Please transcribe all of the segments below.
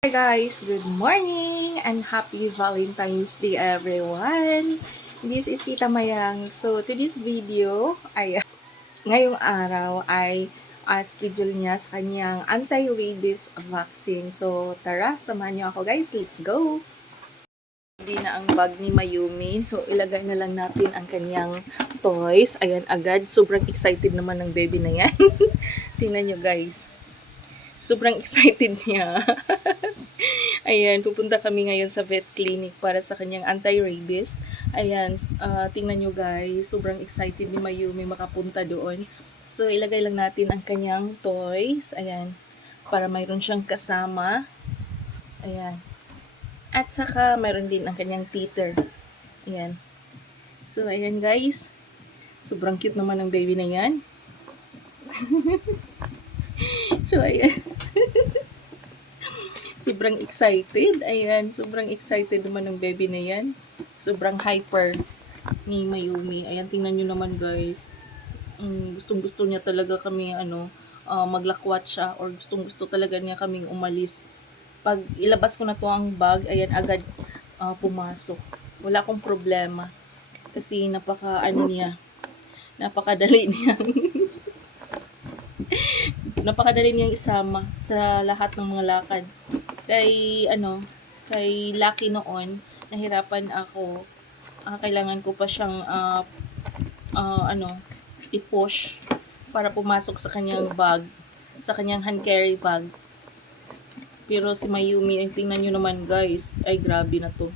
Hi guys, good morning and happy Valentine's Day everyone. This is Tita Mayang. So to this video ay ngayong araw ay schedule niya sa kanyang anti-rabies vaccine. So tara, samahan niyo ako guys. Let's go. Hindi na ang bag ni Mayumi. So ilagay na lang natin ang kanyang toys. Ayan agad. Sobrang excited naman ng baby na yan. Tingnan niyo guys. Sobrang excited niya. Ayan, pupunta kami ngayon sa vet clinic para sa kanyang anti-rabies. Ayan, tingnan nyo guys, sobrang excited ni Mayumi makapunta doon. So, ilagay lang natin ang kanyang toys. Ayan, para mayroon siyang kasama. Ayan. At saka, mayroon din ang kanyang teeter. Ayan. So, ayan guys. Sobrang cute naman ng baby na yan. So, ayan. Sobrang excited. Ayan, sobrang excited naman ng baby na yan. Sobrang hyper ni Mayumi. Ayan, tingnan nyo naman guys. Gustong-gusto niya talaga kami maglakwat siya or gustong-gusto talaga niya kaming umalis. Pag ilabas ko na to ang bag, ayan agad pumasok. Wala akong problema. Kasi napakadali niya. Napakadali niyang isama sa lahat ng mga lakad. Kay Lucky noon, nahirapan ako. Kailangan ko pa siyang i-push para pumasok sa kanyang bag, sa kanyang hand carry bag. Pero si Mayumi, tingnan nyo naman guys, ay grabe na to.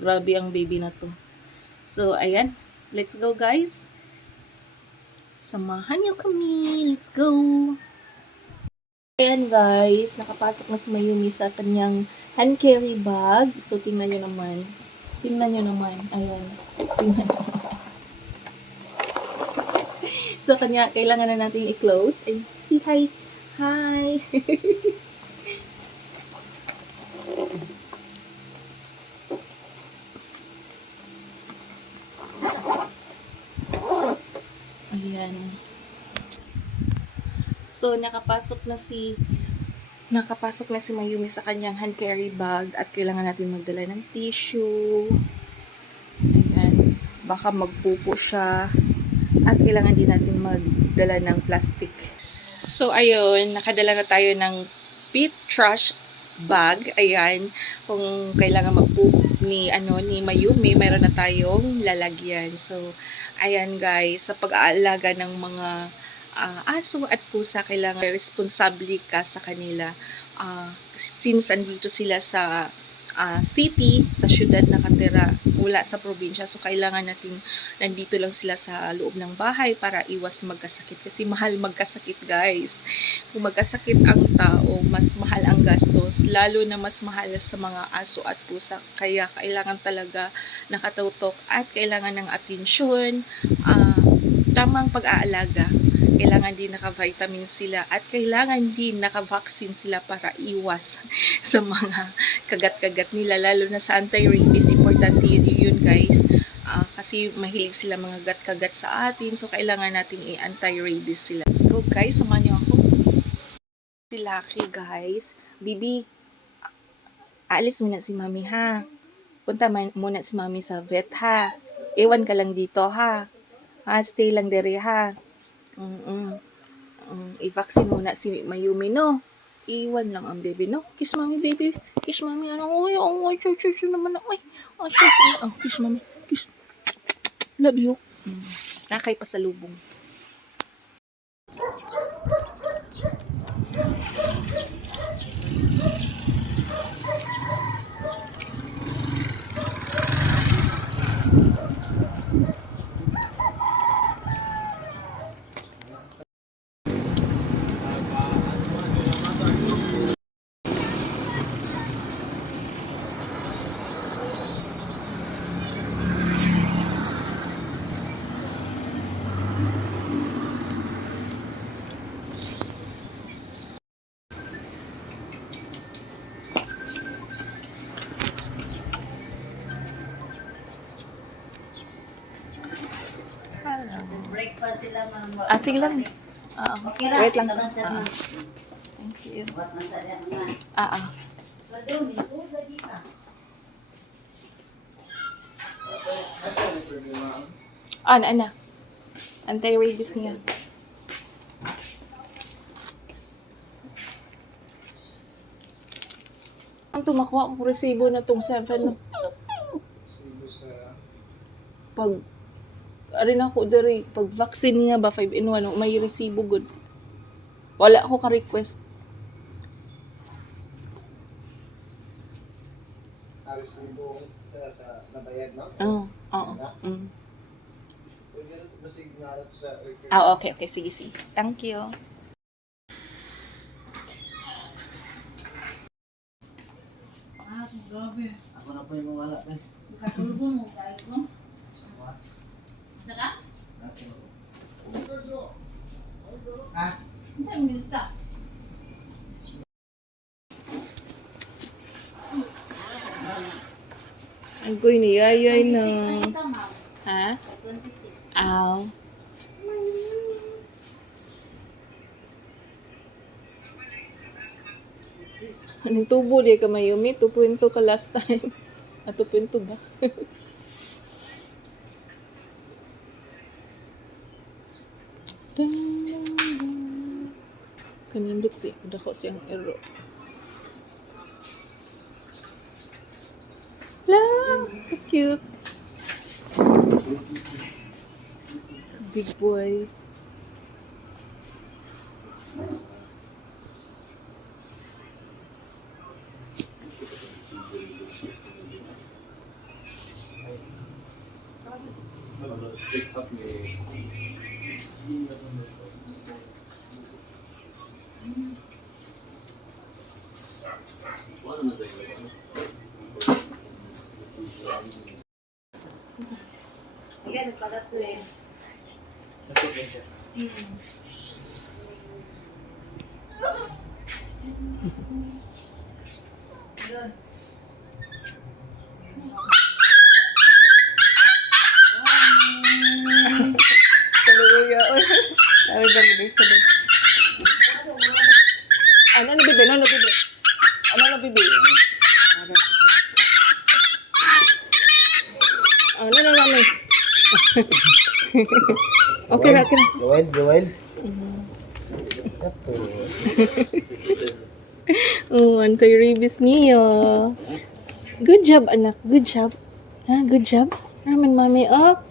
Grabe ang baby na to. So, ayan. Let's go guys. Samahan nyo kami. Let's go. Ayan guys, nakapasok na si Mayumi sa kanyang hand carry bag. So, tingnan nyo naman. Tingnan nyo naman. Ayan. Tingnan nyo. So, kailangan na natin i-close. Ay, say hi. Hi. Ayan. So, nakapasok na si Mayumi sa kanyang hand carry bag at kailangan natin magdala ng tissue. Ayan. Baka magpupo siya. At kailangan din natin magdala ng plastic. So, ayun. Nakadala na tayo ng pit trash bag. Ayan. Kung kailangan magpupo ni Mayumi, mayroon na tayong lalagyan. So, ayan guys. Sa pag-aalaga ng mga aso at pusa, kailangan responsable ka sa kanila. Since andito sila sa city, sa syudad nakatira, wala sa probinsya, so kailangan natin nandito lang sila sa loob ng bahay para iwas magkasakit. Kasi mahal magkasakit guys. Kung magkasakit ang tao, mas mahal ang gastos, lalo na mas mahal sa mga aso at pusa. Kaya kailangan talaga nakatutok at kailangan ng atensyon, tamang pag-aalaga. Kailangan din naka-vitamin sila at kailangan din naka-vaccine sila para iwas sa mga kagat-kagat nila, lalo na sa anti-rabies. Importante yun guys, kasi mahilig sila mga gat-kagat sa atin, so kailangan natin i-anti-rabies sila. Let's go guys, samahan niyo ako. Si Lucky guys. Bibi, aalis muna si mami ha. Punta muna si mami sa vet ha. Iwan ka lang dito ha. Stay lang dere ha. I-vaccine muna si Mayumi, no? Iwan lang ang baby, no? Kiss mami, baby. Kiss mami. Chuchu naman. Kiss mami. Kiss. Love you. Nakay pa sa lubong. Breakfast sila, ma'am. Sige lang. Okay ra. Wait lang. Tama, sir, ma'am. Thank you. Buat masaya mga. Doon, so lagi ka. Ana. Anti-rabies niya. Ang tumakuha ko resibo na tong 7. Sibo sa... Pag, arin ako dari, pag vaccine niya ba, 5-in-1, may resibo good. Wala ako ka-request. Resibo sa nabayad, no? Oo. Oo. Pwede rin basig na rin sa... Okay. Sige. Thank you. Ah, grabe. Ako na po yung mawala, eh. Katulgo mo, kahit ko. Sama. Saka? Natin ako. Ha? Ano saan yung minista? Ang ko'y niyayay 26 na. na isa, ma'am. Ha? 26. Aw. Anong tubo di ka mayumi? 2.2 ka last time. 2.2 ba? Kanindot si. Dako siyang ero. La! Cute. Big boy. TikTok ni... Sige, nagpalat ko eh. Sa TikTok siya. Doon. Saluya. Ay, dami sa doon. Ano na bibi? Ano na bibi? Ano na bibi? Ano na mami? Okay na. Joel. Oh, anti-rabies niya. Good job, anak. Good job. Ha, good job. Ramen, mami. Oh.